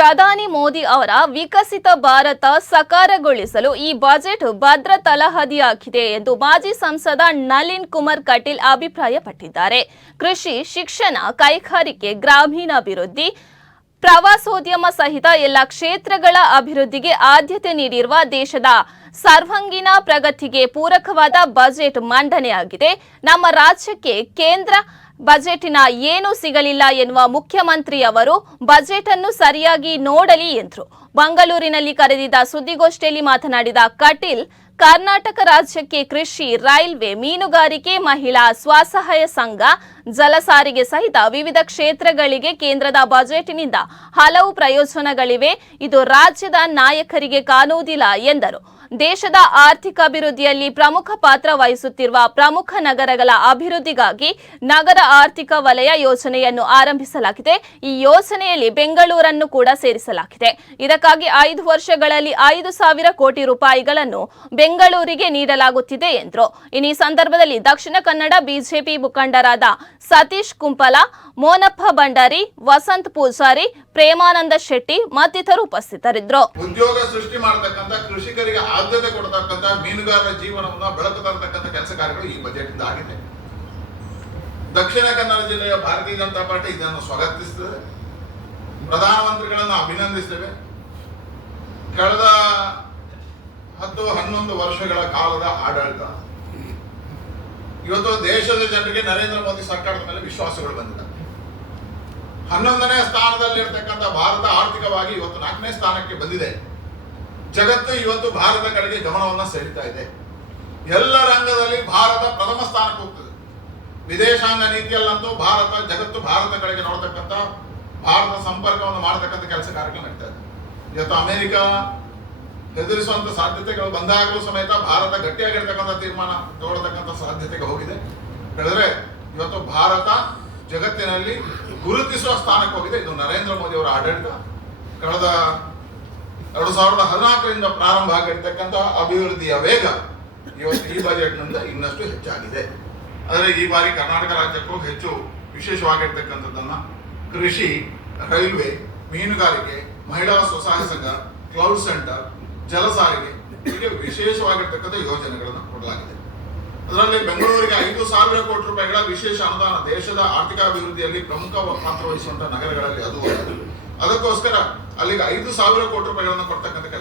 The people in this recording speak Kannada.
ಪ್ರಧಾನಿ ಮೋದಿ ಅವರ ವಿಕಸಿತ ಭಾರತ ಸಾಕಾರಗೊಳಿಸಲು ಈ ಬಜೆಟ್ ಭದ್ರ ತಳಹದಿಯಾಗಿದೆ ಎಂದು ಮಾಜಿ ಸಂಸದ ನಳಿನ್ ಕುಮಾರ್ ಕಟೀಲ್ ಅಭಿಪ್ರಾಯಪಟ್ಟಿದ್ದಾರೆ. ಕೃಷಿ, ಶಿಕ್ಷಣ, ಕೈಗಾರಿಕೆ, ಗ್ರಾಮೀಣಾಭಿವೃದ್ಧಿ, ಪ್ರವಾಸೋದ್ಯಮ ಸಹಿತ ಎಲ್ಲ ಕ್ಷೇತ್ರಗಳ ಅಭಿವೃದ್ಧಿಗೆ ಆದ್ಯತೆ ನೀಡಿರುವ ದೇಶದ ಸರ್ವಾಂಗೀಣ ಪ್ರಗತಿಗೆ ಪೂರಕವಾದ ಬಜೆಟ್ ಮಂಡನೆಯಾಗಿದೆ. ನಮ್ಮ ರಾಜ್ಯಕ್ಕೆ ಕೇಂದ್ರ ಬಜೆಟ್ನ ಏನೂ ಸಿಗಲಿಲ್ಲ ಎನ್ನುವ ಮುಖ್ಯಮಂತ್ರಿಯವರು ಬಜೆಟ್ ಅನ್ನು ಸರಿಯಾಗಿ ನೋಡಲಿ ಎಂದರು. ಬೆಂಗಳೂರಿನಲ್ಲಿ ಕರೆದಿದ್ದ ಸುದ್ದಿಗೋಷ್ಠಿಯಲ್ಲಿ ಮಾತನಾಡಿದ ಕಟೀಲ್, ಕರ್ನಾಟಕ ರಾಜ್ಯಕ್ಕೆ ಕೃಷಿ, ರೈಲ್ವೆ, ಮೀನುಗಾರಿಕೆ, ಮಹಿಳಾ ಸ್ವಸಹಾಯ ಸಂಘ, ಜಲಸಾರಿಗೆ ಸಹಿತ ವಿವಿಧ ಕ್ಷೇತ್ರಗಳಿಗೆ ಕೇಂದ್ರದ ಬಜೆಟ್ನಿಂದ ಹಲವು ಪ್ರಯೋಜನಗಳಿವೆ. ಇದು ರಾಜ್ಯದ ನಾಯಕರಿಗೆ ಕಾಣುವುದಿಲ್ಲ ಎಂದರು. ದೇಶದ ಆರ್ಥಿಕ ಅಭಿವೃದ್ಧಿಯಲ್ಲಿ ಪ್ರಮುಖ ಪಾತ್ರ ವಹಿಸುತ್ತಿರುವ ಪ್ರಮುಖ ನಗರಗಳ ಅಭಿವೃದ್ಧಿಗಾಗಿ ನಗರ ಆರ್ಥಿಕ ವಲಯ ಯೋಜನೆಯನ್ನು ಆರಂಭಿಸಲಾಗಿದೆ. ಈ ಯೋಜನೆಯಲ್ಲಿ ಬೆಂಗಳೂರನ್ನು ಕೂಡ ಸೇರಿಸಲಾಗಿದೆ. ಇದಕ್ಕಾಗಿ 5 ವರ್ಷಗಳಲ್ಲಿ 5,000 ಕೋಟಿ ರೂಪಾಯಿಗಳನ್ನು ಬೆಂಗಳೂರಿಗೆ ನೀಡಲಾಗುತ್ತಿದೆ ಎಂದರು. ಈ ಸಂದರ್ಭದಲ್ಲಿ ದಕ್ಷಿಣ ಕನ್ನಡ ಬಿಜೆಪಿ ಮುಖಂಡರಾದ ಸತೀಶ್ ಕುಂಪಲ, ಮೋನಪ್ಪ ಭಂಡಾರಿ, ವಸಂತ್ ಪೂಜಾರಿ, ಪ್ರೇಮಾನಂದ ಶೆಟ್ಟಿ ಮತ್ತಿತರರು ಉಪಸ್ಥಿತರಿದ್ದರು. ಉದ್ಯೋಗ ಸೃಷ್ಟಿ ಮಾಡತಕ್ಕಂತ, ಕೃಷಿಕರಿಗೆ ಆದ್ಯತೆ ಕೊಡತಕ್ಕಂತ, ಮೀನುಗಾರರ ಜೀವನವನ್ನು ಬೆಳಕು ತರತಕ್ಕಂತ ಕೆಲಸ ಕಾರ್ಯಗಳು ಈ ಬಜೆಟ್ ಇಂದ ಆಗಿದೆ. ದಕ್ಷಿಣ ಕನ್ನಡ ಜಿಲ್ಲೆಯ ಭಾರತೀಯ ಜನತಾ ಪಾರ್ಟಿ ಇದನ್ನು ಸ್ವಾಗತಿಸುತ್ತದೆ. ಪ್ರಧಾನಮಂತ್ರಿಗಳನ್ನು ಅಭಿನಂದಿಸುತ್ತೇವೆ. ಕಳೆದ 10-11 ವರ್ಷಗಳ ಕಾಲದ ಆಡಳಿತ ಇವತ್ತು ದೇಶದ ಜನರಿಗೆ ನರೇಂದ್ರ ಮೋದಿ ಸರ್ಕಾರದ ಮೇಲೆ ವಿಶ್ವಾಸಗಳು ಬಂದಿದೆ. 11ನೇ ಸ್ಥಾನದಲ್ಲಿರ್ತಕ್ಕಂಥ ಭಾರತ ಆರ್ಥಿಕವಾಗಿ ಇವತ್ತು 4ನೇ ಸ್ಥಾನಕ್ಕೆ ಬಂದಿದೆ. ಜಗತ್ತು ಇವತ್ತು ಭಾರತ ಕಡೆಗೆ ಗಮನವನ್ನು ಸೆಳೀತಾ ಇದೆ. ಎಲ್ಲ ರಂಗದಲ್ಲಿ ಭಾರತ ಪ್ರಥಮ ಸ್ಥಾನಕ್ಕೆ ಹೋಗ್ತದೆ. ವಿದೇಶಾಂಗ ನೀತಿಯಲ್ಲಂತೂ ಜಗತ್ತು ಭಾರತ ಕಡೆಗೆ ನೋಡತಕ್ಕಂಥ, ಭಾರತ ಸಂಪರ್ಕವನ್ನು ಮಾಡತಕ್ಕಂಥ ಕೆಲಸ ಕಾರ್ಯಗಳು ನಡೀತಾ ಇದೆ. ಇವತ್ತು ಅಮೆರಿಕ ಹೆದರಿಸುವಂತ ಸಾಧ್ಯತೆಗಳು ಬಂದಾಗಲೂ ಸಮೇತ ಭಾರತ ಗಟ್ಟಿಯಾಗಿರ್ತಕ್ಕಂಥ ತೀರ್ಮಾನ ತಗೊಳ್ತಕ್ಕಂಥ ಸಾಧ್ಯತೆಗೆ ಹೋಗಿದೆ. ಹೇಳಿದ್ರೆ ಇವತ್ತು ಭಾರತ ಜಗತ್ತಿನಲ್ಲಿ ಗುರುತಿಸುವ ಸ್ಥಾನಕ್ಕೆ ಹೋಗಿದೆ. ಇದು ನರೇಂದ್ರ ಮೋದಿ ಅವರ ಆಡಳಿತ. ಕಳೆದ 2014ರಿಂದ ಪ್ರಾರಂಭ ಆಗಿರ್ತಕ್ಕಂಥ ಅಭಿವೃದ್ಧಿಯ ವೇಗ ಇವತ್ತು ಈ ಬಜೆಟ್ನಿಂದ ಇನ್ನಷ್ಟು ಹೆಚ್ಚಾಗಿದೆ. ಆದರೆ ಈ ಬಾರಿ ಕರ್ನಾಟಕ ರಾಜ್ಯಕ್ಕೂ ಹೆಚ್ಚು ವಿಶೇಷವಾಗಿರ್ತಕ್ಕಂಥದ್ದನ್ನ ಕೃಷಿ, ರೈಲ್ವೆ, ಮೀನುಗಾರಿಕೆ, ಮಹಿಳಾ ಸ್ವಸಹಾಯ ಸಂಘ, ಕ್ಲೌಡ್ ಸೆಂಟರ್, ಜಲಸಾರಿಗೆ ಹೀಗೆ ವಿಶೇಷವಾಗಿರ್ತಕ್ಕಂಥ ಯೋಜನೆಗಳನ್ನು ಕೊಡಲಾಗಿದೆ. ಅದರಲ್ಲಿ ಬೆಂಗಳೂರಿಗೆ 5,000 ಕೋಟಿ ರೂಪಾಯಿಗಳ ವಿಶೇಷ ಅನುದಾನ ದೇಶದ ಆರ್ಥಿಕ ಅಭಿವೃದ್ಧಿಯಲ್ಲಿ ಪ್ರಮುಖ ಪಾತ್ರ ವಹಿಸುವಂತಹ ನಗರಗಳಲ್ಲಿ ಅದು. ಅದಕ್ಕೋಸ್ಕರ ಅಲ್ಲಿಗೆ 5,000 ಕೋಟಿ ರೂಪಾಯಿಗಳನ್ನು ಕೊಡ್ತಕ್ಕಂಥ ಕೆಲಸ